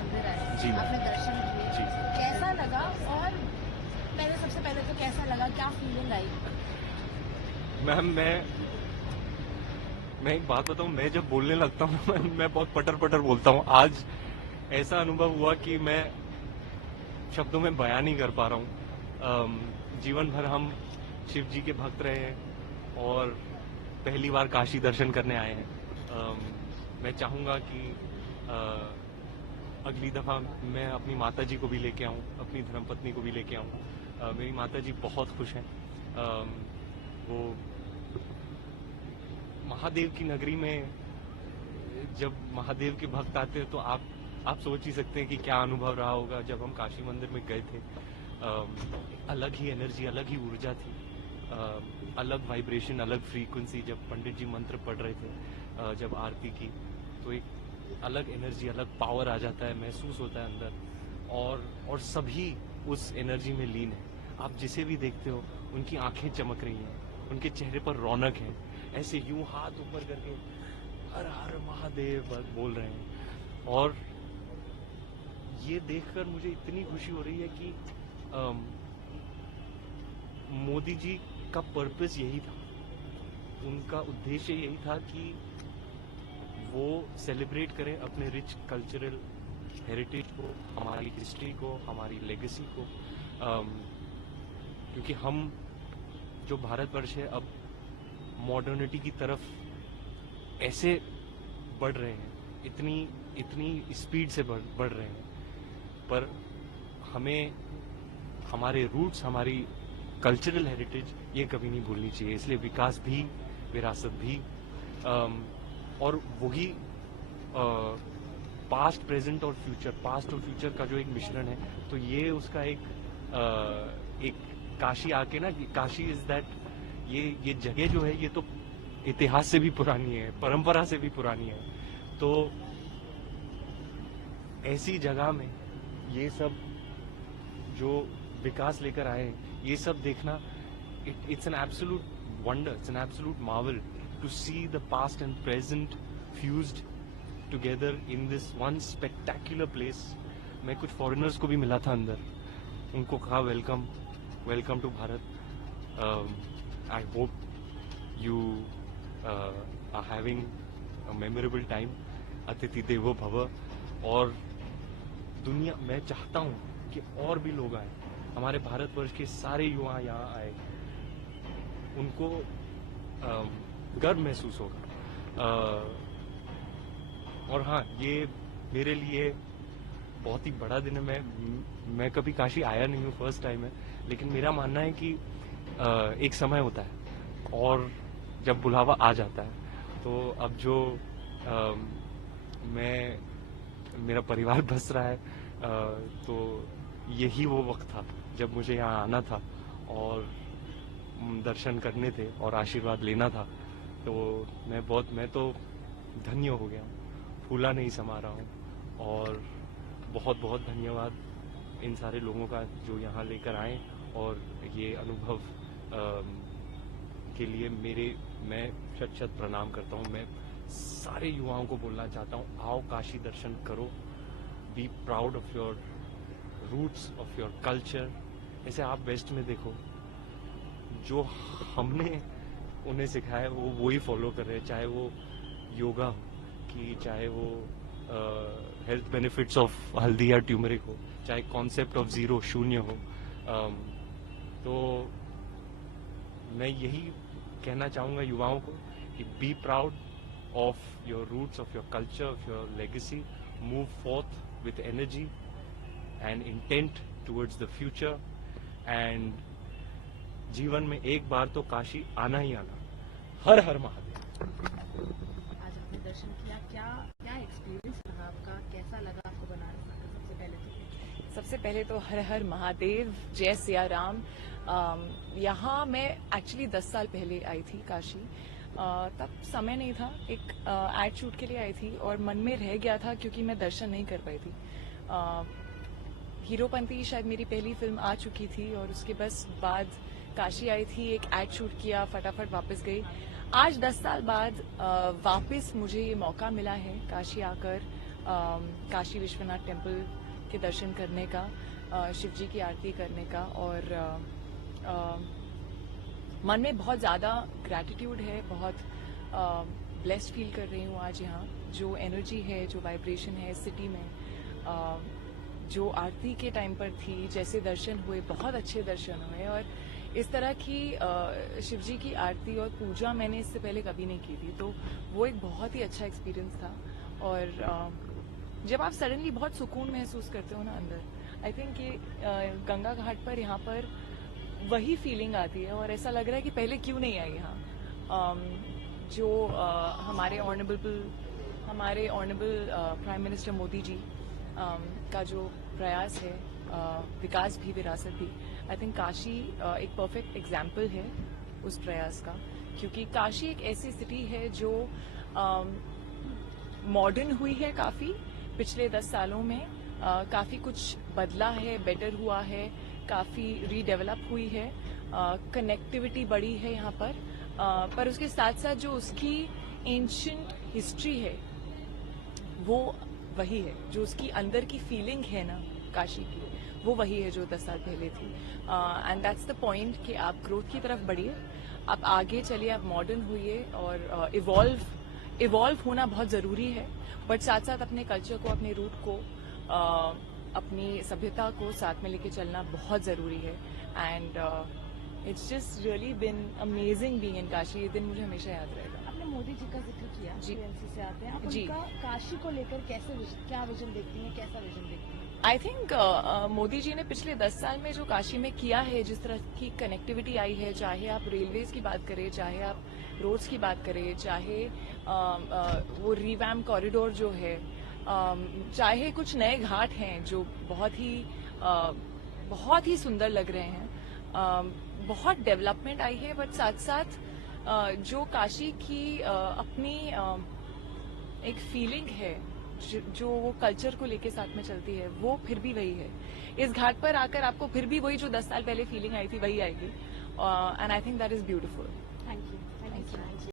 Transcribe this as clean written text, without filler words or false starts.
मंदिर आए, जी आपने दर्शन किए, जी कैसा लगा? और सबसे पहले तो कैसा लगा, क्या फीलिंग आई? मैम, मैं एक बात बताऊं, मैं जब बोलने लगता हूँ मैं बहुत पटर पटर बोलता हूँ। आज ऐसा अनुभव हुआ कि मैं शब्दों में बयान नहीं कर पा रहा हूँ। जीवन भर हम शिव जी के भक्त रहे हैं और पहली बार काशी दर्शन करने आए हैं। मैं चाहूँगा कि अगली दफ़ा मैं अपनी माता जी को भी लेके आऊँ, अपनी धर्मपत्नी को भी लेके आऊँ। मेरी माता जी बहुत खुश हैं। वो महादेव की नगरी में जब महादेव के भक्त आते हैं तो आप सोच ही सकते हैं कि क्या अनुभव रहा होगा जब हम काशी मंदिर में गए थे। अलग ही एनर्जी, अलग ही ऊर्जा थी, अलग वाइब्रेशन, अलग फ्रीक्वेंसी। जब पंडित जी मंत्र पढ़ रहे थे, जब आरती की, तो एक अलग एनर्जी, अलग पावर आ जाता है, महसूस होता है अंदर। और सभी उस एनर्जी में लीन है। आप जिसे भी देखते हो उनकी आंखें चमक रही हैं, उनके चेहरे पर रौनक है, ऐसे यूं हाथ ऊपर करके हर हर महादेव बोल रहे हैं। और ये देखकर मुझे इतनी खुशी हो रही है कि मोदी जी का पर्पस यही था, उनका उद्देश्य यही था कि वो सेलिब्रेट करें अपने रिच कल्चरल हेरिटेज को, हमारी हिस्ट्री को, हमारी लेगेसी को। क्योंकि हम जो भारतवर्ष है अब मॉडर्निटी की तरफ ऐसे बढ़ रहे हैं, इतनी स्पीड से बढ़ रहे हैं, पर हमें हमारे रूट्स, हमारी कल्चरल हेरिटेज ये कभी नहीं भूलनी चाहिए। इसलिए विकास भी, विरासत भी, और वही पास्ट, प्रेजेंट और फ्यूचर का जो एक मिश्रण है, तो ये उसका एक काशी आके ना, काशी इज दैट, ये जगह जो है ये तो इतिहास से भी पुरानी है, परंपरा से भी पुरानी है। तो ऐसी जगह में ये सब जो विकास लेकर आए, ये सब देखना, it's an absolute wonder, it's an absolute marvel to see the past and present fused together in this one spectacular place. मैं कुछ फॉरेनर्स को भी मिला था अंदर, उनको कहा welcome to Bharat. I hope you are having a memorable time, अतिथि देवो भव। और दुनिया, मैं चाहता हूं कि और भी लोग आए, हमारे भारतवर्ष के सारे युवा यहाँ आए, उनको गर्व महसूस होगा। और हाँ, ये मेरे लिए बहुत ही बड़ा दिन है। मैं कभी काशी आया नहीं हूँ, फर्स्ट टाइम है, लेकिन मेरा मानना है कि एक समय होता है और जब बुलावा आ जाता है, तो अब जो मेरा परिवार बस रहा है, तो यही वो वक्त था जब मुझे यहाँ आना था और दर्शन करने थे और आशीर्वाद लेना था। तो मैं तो धन्य हो गया हूँ, फूला नहीं समा रहा हूँ। और बहुत बहुत धन्यवाद इन सारे लोगों का जो यहाँ लेकर आए और ये अनुभव के लिए मैं शत प्रणाम करता हूँ। मैं सारे युवाओं को बोलना चाहता हूँ, आओ काशी दर्शन करो, be proud of your roots, of your culture. ऐसे आप वेस्ट में देखो, जो हमने उन्हें सिखाया वो वही फॉलो कर रहे हैं, चाहे वो योगा हो, कि चाहे वो हेल्थ बेनिफिट्स ऑफ हल्दी या ट्यूमरिक हो, चाहे कॉन्सेप्ट ऑफ जीरो, शून्य हो। तो मैं यही कहना चाहूँगा युवाओं को कि be proud of your roots, of your culture, of your legacy, move forth with energy and intent towards the future. And जीवन में एक बार तो काशी आना ही आना। हर हर महादेव। आज आपने दर्शन किया, क्या एक्सपीरियंस रहा आपका, कैसा लगा आपको बनारस आकर? सबसे पहले तो हर हर महादेव, जय सिया राम। यहाँ मैं एक्चुअली 10 साल पहले आई थी काशी। तब समय नहीं था, एक एड शूट के लिए आई थी और मन में रह गया था क्योंकि मैं दर्शन नहीं कर पाई थी। हीरोपंती शायद मेरी पहली फिल्म आ चुकी थी और उसके बस बाद काशी आई थी, एक एड शूट किया, फटाफट वापस गई। आज 10 साल बाद वापस मुझे ये मौका मिला है काशी आकर काशी विश्वनाथ टेम्पल के दर्शन करने का, शिव जी की आरती करने का, और मन में बहुत ज़्यादा ग्रैटिट्यूड है, बहुत ब्लेस्ड फील कर रही हूँ आज यहाँ। जो एनर्जी है, जो वाइब्रेशन है सिटी में, जो आरती के टाइम पर थी, जैसे दर्शन हुए, बहुत अच्छे दर्शन हुए। और इस तरह की शिव जी की आरती और पूजा मैंने इससे पहले कभी नहीं की थी, तो वो एक बहुत ही अच्छा एक्सपीरियंस था। और जब आप सडनली बहुत सुकून महसूस करते हो ना अंदर, आई थिंक ये गंगा घाट पर यहाँ पर वही फीलिंग आती है, और ऐसा लग रहा है कि पहले क्यों नहीं आई यहाँ। जो हमारे honourable prime minister Modi ji का जो प्रयास है, विकास भी विरासत भी, आई थिंक काशी एक परफेक्ट एग्जाम्पल है उस प्रयास का, क्योंकि काशी एक ऐसी सिटी है जो मॉडर्न हुई है काफी पिछले 10 सालों में, काफी कुछ बदला है, बेटर हुआ है, काफी रीडेवलप हुई है, कनेक्टिविटी बढ़ी है यहाँ पर उसके साथ साथ जो उसकी एंशिएंट हिस्ट्री है वो वही है, जो उसकी अंदर की फीलिंग है ना काशी की, वो वही है जो 10 साल पहले थी। एंड दैट्स द पॉइंट कि आप ग्रोथ की तरफ बढ़िए, आप आगे चलिए, आप मॉडर्न हुइए, और इवॉल्व होना बहुत जरूरी है, बट साथ साथ अपने कल्चर को, अपने रूट को, अपनी सभ्यता को साथ में लेके चलना बहुत जरूरी है। And it's just really been amazing being in Kashi. ये दिन मुझे हमेशा याद रहेगा। आपने मोदी जी का जिक्र किया, जी। टीएमसी से आते हैं, आप जी। उनका काशी को लेकर क्या विजन देखती हैं, कैसा विजन देखती हैं? आई थिंक मोदी जी ने पिछले 10 साल में जो काशी में किया है, जिस तरह की कनेक्टिविटी आई है, चाहे आप रेलवेज की बात करें, चाहे आप रोड्स की बात करें, चाहे वो रिवैम्प कॉरिडोर जो है, चाहे कुछ नए घाट हैं जो बहुत ही सुंदर लग रहे हैं, बहुत डेवलपमेंट आई है, बट साथ साथ जो काशी की अपनी एक फीलिंग है, जो वो कल्चर को लेके साथ में चलती है, वो फिर भी वही है। इस घाट पर आकर आपको फिर भी वही जो 10 साल पहले फीलिंग आई थी वही आएगी, and I think that is beautiful. Thank you.